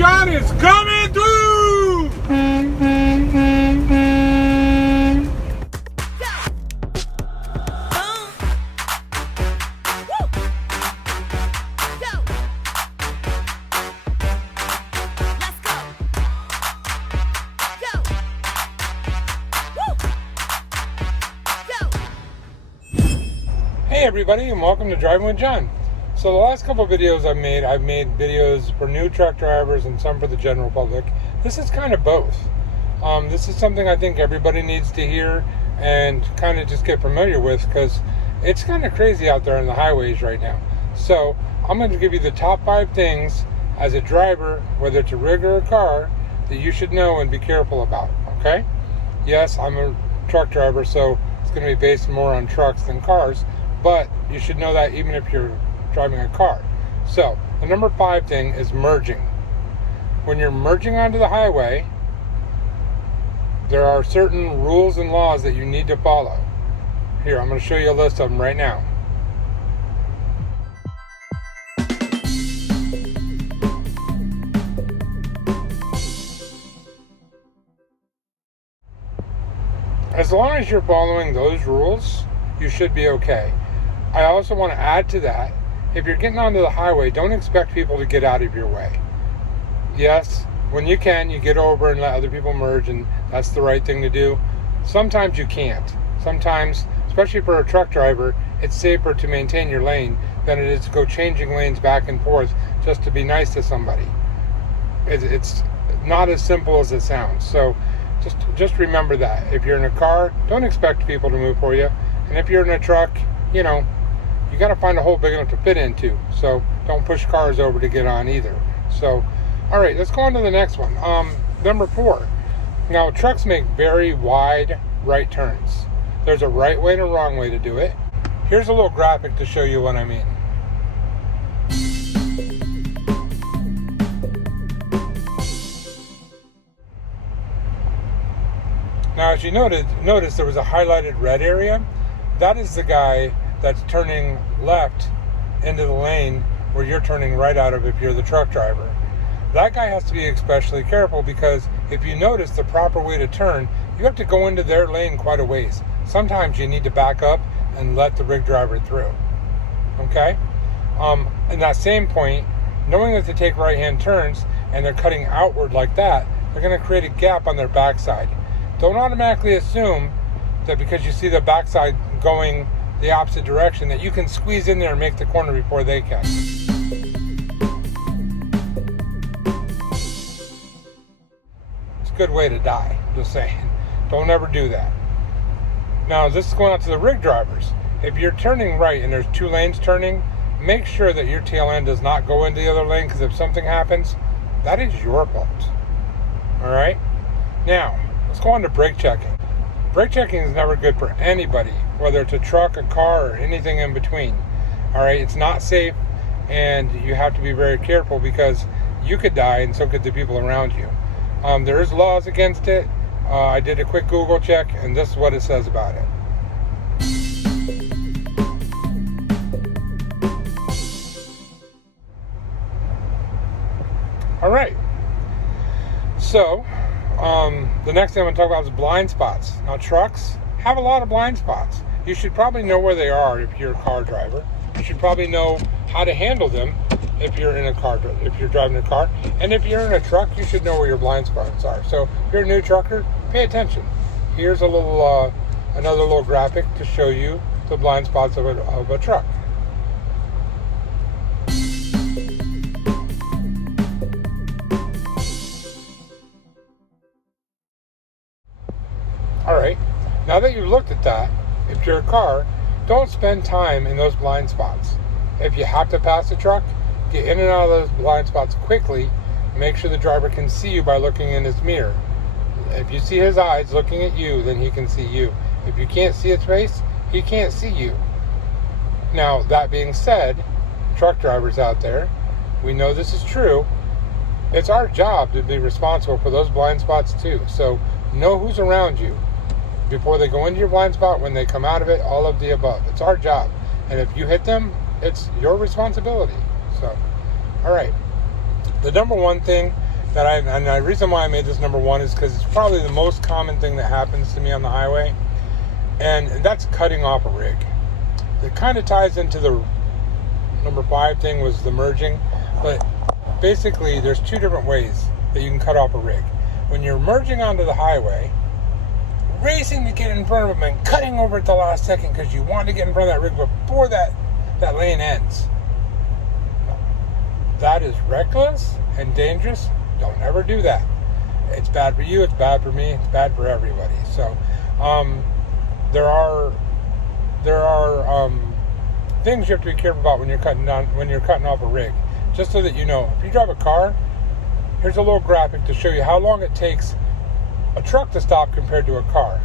John is coming through! Hey everybody, and welcome to Driving with John. So the last couple of videos I've made videos for new truck drivers and some for the general public. This is kind of both. This is something I think everybody needs to hear and kind of just get familiar with, because it's kind of crazy out there on the highways right now. So I'm going to give you the top 5 things as a driver, whether it's a rig or a car, that you should know and be careful about, okay? Yes, I'm a truck driver, so it's going to be based more on trucks than cars, but you should know that even if you're driving a car. So the number 5 thing is merging. When you're merging onto the highway, there are certain rules and laws that you need to follow. Here, I'm going to show you a list of them right now. As long as you're following those rules, you should be okay. I also want to add to that, if you're getting onto the highway, don't expect people to get out of your way. Yes, when you can, you get over and let other people merge, and that's the right thing to do. Sometimes you can't. Sometimes, especially for a truck driver, it's safer to maintain your lane than it is to go changing lanes back and forth just to be nice to somebody. It's not as simple as it sounds. So just remember that. If you're in a car, don't expect people to move for you. And if you're in a truck, you know, you got to find a hole big enough to fit into. So don't push cars over to get on either. So, all right, let's go on to the next one. Number 4. Now, trucks make very wide right turns. There's a right way and a wrong way to do it. Here's a little graphic to show you what I mean. Now, as you notice there was a highlighted red area. That is the guy that's turning left into the lane where you're turning right out of if you're the truck driver. That guy has to be especially careful, because if you notice the proper way to turn, you have to go into their lane quite a ways. Sometimes you need to back up and let the rig driver through. Okay? In that same point, knowing that they take right-hand turns and they're cutting outward like that, they're going to create a gap on their backside. Don't automatically assume that because you see the backside going the opposite direction that you can squeeze in there and make the corner before they can. It's a good way to die, just saying. Don't ever do that. Now, this is going out to the rig drivers. If you're turning right and there's 2 lanes turning, make sure that your tail end does not go into the other lane, because if something happens, that is your fault. All right? Now, let's go on to brake checking. Brake checking is never good for anybody, whether it's a truck, a car, or anything in between. All right, it's not safe, and you have to be very careful, because you could die and so could the people around you. There is laws against it. I did a quick Google check, and this is what it says about it. All right, so the next thing I'm going to talk about is blind spots. Now, trucks have a lot of blind spots. You should probably know where they are if you're a car driver. You should probably know how to handle them if you're in a car, if you're driving a car. And if you're in a truck, you should know where your blind spots are. So if you're a new trucker, pay attention. Here's a little, another little graphic to show you the blind spots of a truck. Alright, now that you've looked at that, if you're a car, don't spend time in those blind spots. If you have to pass a truck, get in and out of those blind spots quickly. Make sure the driver can see you by looking in his mirror. If you see his eyes looking at you, then he can see you. If you can't see his face, he can't see you. Now, that being said, truck drivers out there, we know this is true. It's our job to be responsible for those blind spots too. So know who's around you before they go into your blind spot, when they come out of it, all of the above. It's our job. And if you hit them, it's your responsibility. So, all right. The number one thing and the reason why I made this number one is because it's probably the most common thing that happens to me on the highway, and that's cutting off a rig. It kind of ties into the number 5 thing, was the merging, but basically there's 2 different ways that you can cut off a rig. When you're merging onto the highway, racing to get in front of them and cutting over at the last second because you want to get in front of that rig before that lane ends. That is reckless and dangerous. Don't ever do that. It's bad for you, it's bad for me, it's bad for everybody. So there are things you have to be careful about when you're cutting off a rig. Just so that you know, if you drive a car, here's a little graphic to show you how long it takes a truck to stop compared to a car.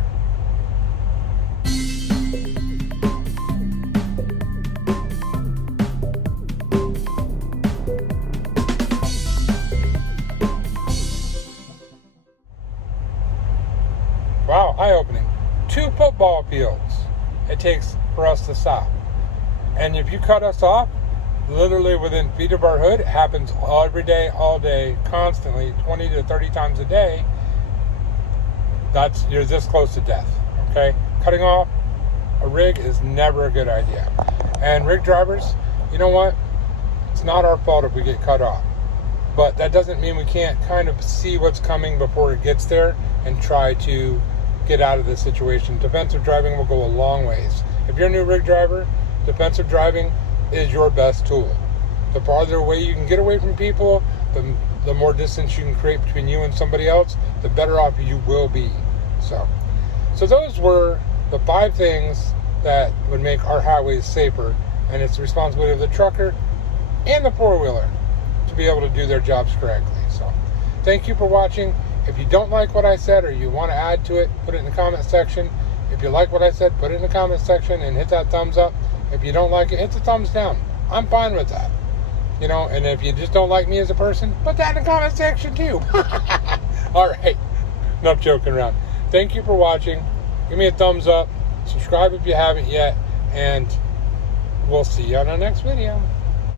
Wow, eye-opening. 2 football fields it takes for us to stop. And if you cut us off, literally within feet of our hood, it happens every day, all day, constantly, 20 to 30 times a day. You're this close to death, okay? Cutting off a rig is never a good idea. And rig drivers, you know what? It's not our fault if we get cut off. But that doesn't mean we can't kind of see what's coming before it gets there and try to get out of the situation. Defensive driving will go a long ways. If you're a new rig driver, defensive driving is your best tool. The farther away you can get away from people, the more distance you can create between you and somebody else, the better off you will be. So those were the 5 things that would make our highways safer, and it's the responsibility of the trucker and the 4-wheeler to be able to do their jobs correctly. So thank you for watching. If you don't like what I said or you want to add to it, put it in the comment section. If you like what I said, put it in the comment section and hit that thumbs up. If you don't like it, hit the thumbs down. I'm fine with that. You know, and if you just don't like me as a person, put that in the comment section too. All right, enough joking around. Thank you for watching. Give me a thumbs up. Subscribe if you haven't yet. And we'll see you on our next video.